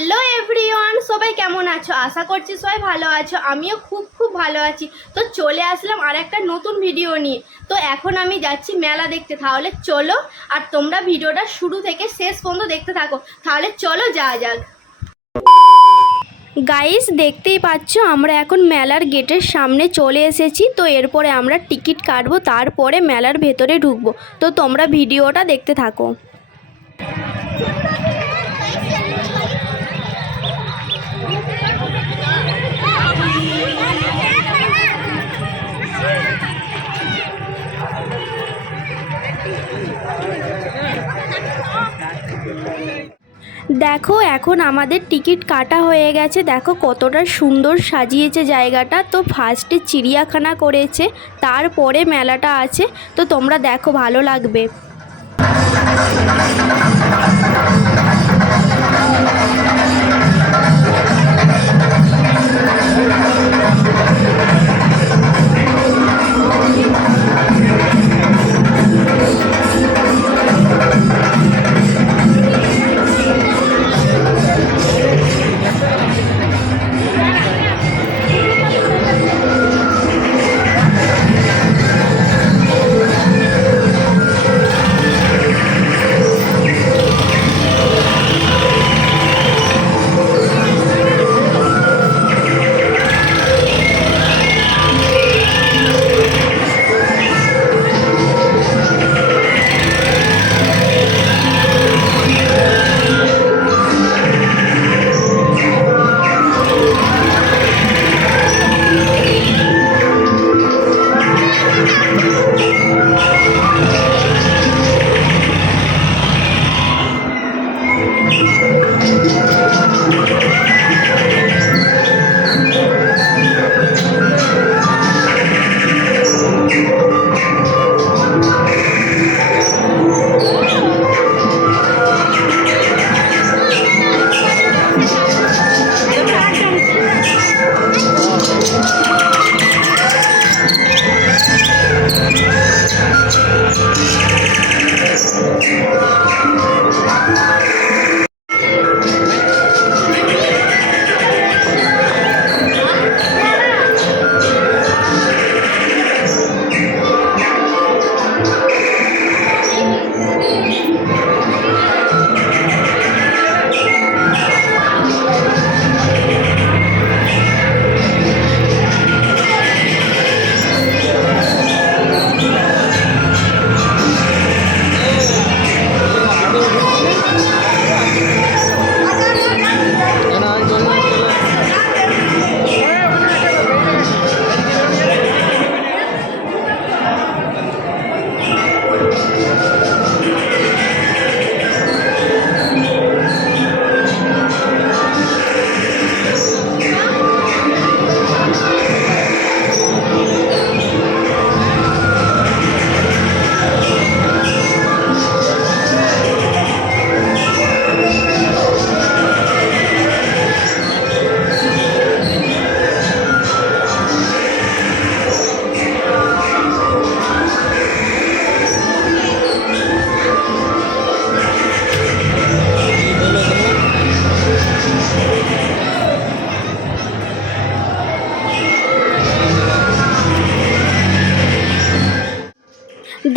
Hello everyone, সবাই কেমন আছো? আশা করছি সবাই ভালো আছো। আমিও খুব ভালো আছি। তো চলে আসলাম আর একটা নতুন ভিডিও নিয়ে। তো এখন আমি যাচ্ছি মেলা দেখতে। তাহলে চলো, আর তোমরা ভিডিওটা শুরু থেকে শেষ পর্যন্ত দেখতে থাকো। তাহলে চলো যাওয়া যাক। গাইস, দেখতেই পাচ্ছ আমরা এখন মেলার গেটের সামনে চলে এসেছি। তো এরপরে আমরা টিকিট কাটবো, তারপরে মেলার ভেতরে ঢুকবো। তো তোমরা ভিডিওটা দেখতে থাকো। দেখো, এখন আমাদের টিকিট কাটা হয়ে গেছে। দেখো কতটা সুন্দর সাজিয়েছে জায়গাটা। তো ফার্স্টে চিড়িয়াখানা করেছে, তারপরে মেলাটা আছে। তো তোমরা দেখো, ভালো লাগবে।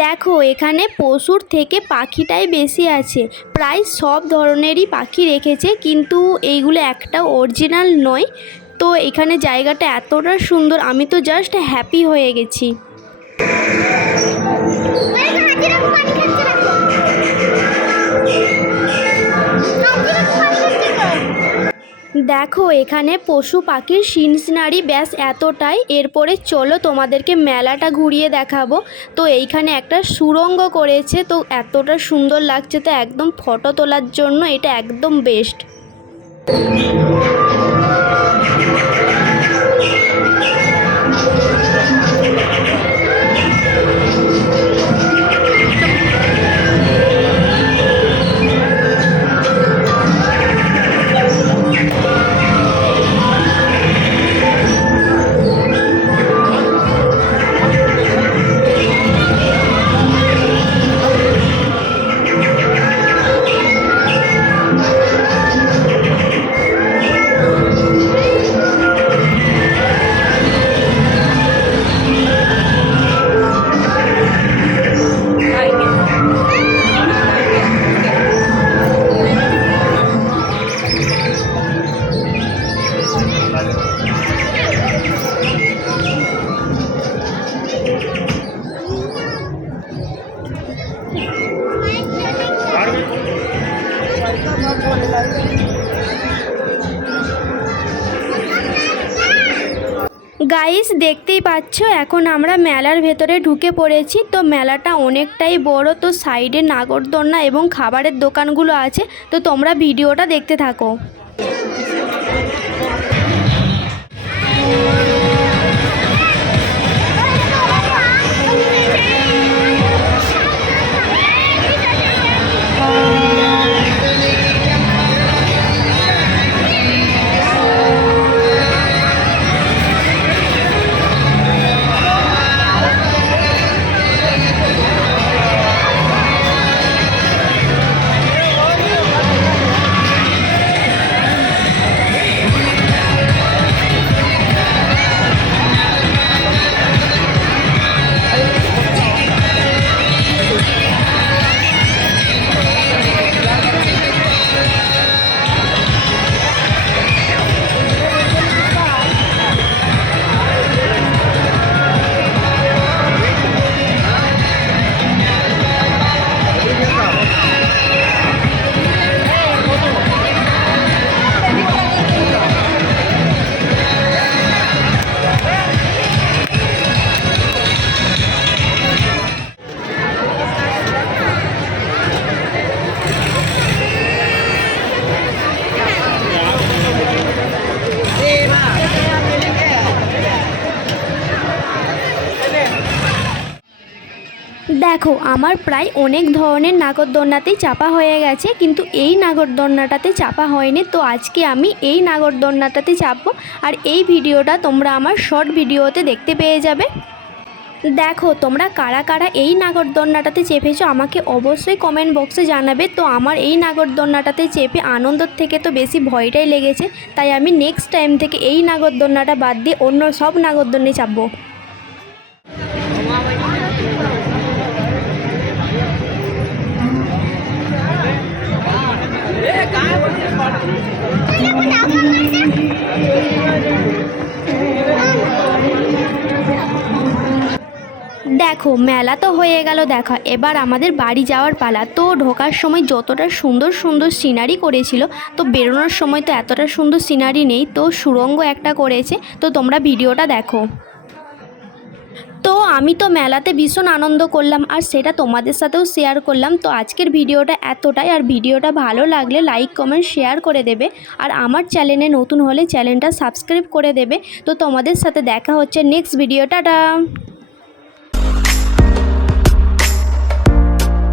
দেখো, এখানে পশুর থেকে পাখিটাই বেশি আছে। প্রায় সব ধরনেরই পাখি রেখেছে, কিন্তু এইগুলো একটা অরিজিনাল নয়। তো এখানে জায়গাটা এতটা সুন্দর, আমি তো জাস্ট হ্যাপি হয়ে গেছি। দেখো, এখানে পশু পাখির সিনসিনারি ব্যাস এতটাই। এরপরে চলো তোমাদেরকে মেলাটা ঘুরিয়ে দেখাবো। তো এইখানে একটা সুড়ঙ্গ করেছে, তো এতটা সুন্দর লাগছে। তো একদম ফটো তোলার জন্য এটা একদম বেস্ট। গাইস দেখতেই পাচ্ছ এখন আমরা মেলার ভেতরে ঢুকে পড়েছি। তো মেলাটা অনেকটাই বড়, তো সাইডে নাগরদোলনা এবং খাবারের দোকানগুলো আছে। তো তোমরা ভিডিওটা দেখতে থাকো। দেখো আমার প্রায় অনেক ধরনের নাগরদোলনাতেই চাপা হয়ে গেছে, কিন্তু এই নাগরদোলনাটাতে চাপা হয়নি। তো আজকে আমি এই নাগরদোলনাটাতে চাপবো, আর এই ভিডিওটা তোমরা আমার শর্ট ভিডিওতে দেখতে পেয়ে যাবে। দেখো তোমরা কারা কারা এই নাগরদোলনাটাতে চেপেছো আমাকে অবশ্যই কমেন্ট বক্সে জানাবে। তো আমার এই নাগরদোলনাটাতে চেপে আনন্দর থেকে তো বেশি ভয়টাই লেগেছে, তাই আমি নেক্সট টাইম থেকে এই নাগরদোলনাটা বাদ দিয়ে অন্য সব নাগরদোলনায় চাপবো। দেখো মেলা তো হয়ে গেল দেখা, এবার আমাদের বাড়ি যাওয়ার পালা। তো ঢোকার সময় যতটা সুন্দর সুন্দর সিনারি করেছিল, তো বেরোনোর সময় তো এতটা সুন্দর সিনারি নেই। তো সুড়ঙ্গ একটা করেছে, তো তোমরা ভিডিওটা দেখো। তো আমি তো মেলাতে ভীষণ আনন্দ করলাম, আর সেটা তোমাদের সাথেও শেয়ার করলাম। তো আজকের ভিডিওটা এতটাই, আর ভিডিওটা ভালো লাগলে লাইক কমেন্ট শেয়ার করে দেবে, আর আমার চ্যানেলে নতুন হলে চ্যানেলটা সাবস্ক্রাইব করে দেবে। তো তোমাদের সাথে দেখা হচ্ছে নেক্সট ভিডিও, টাটা।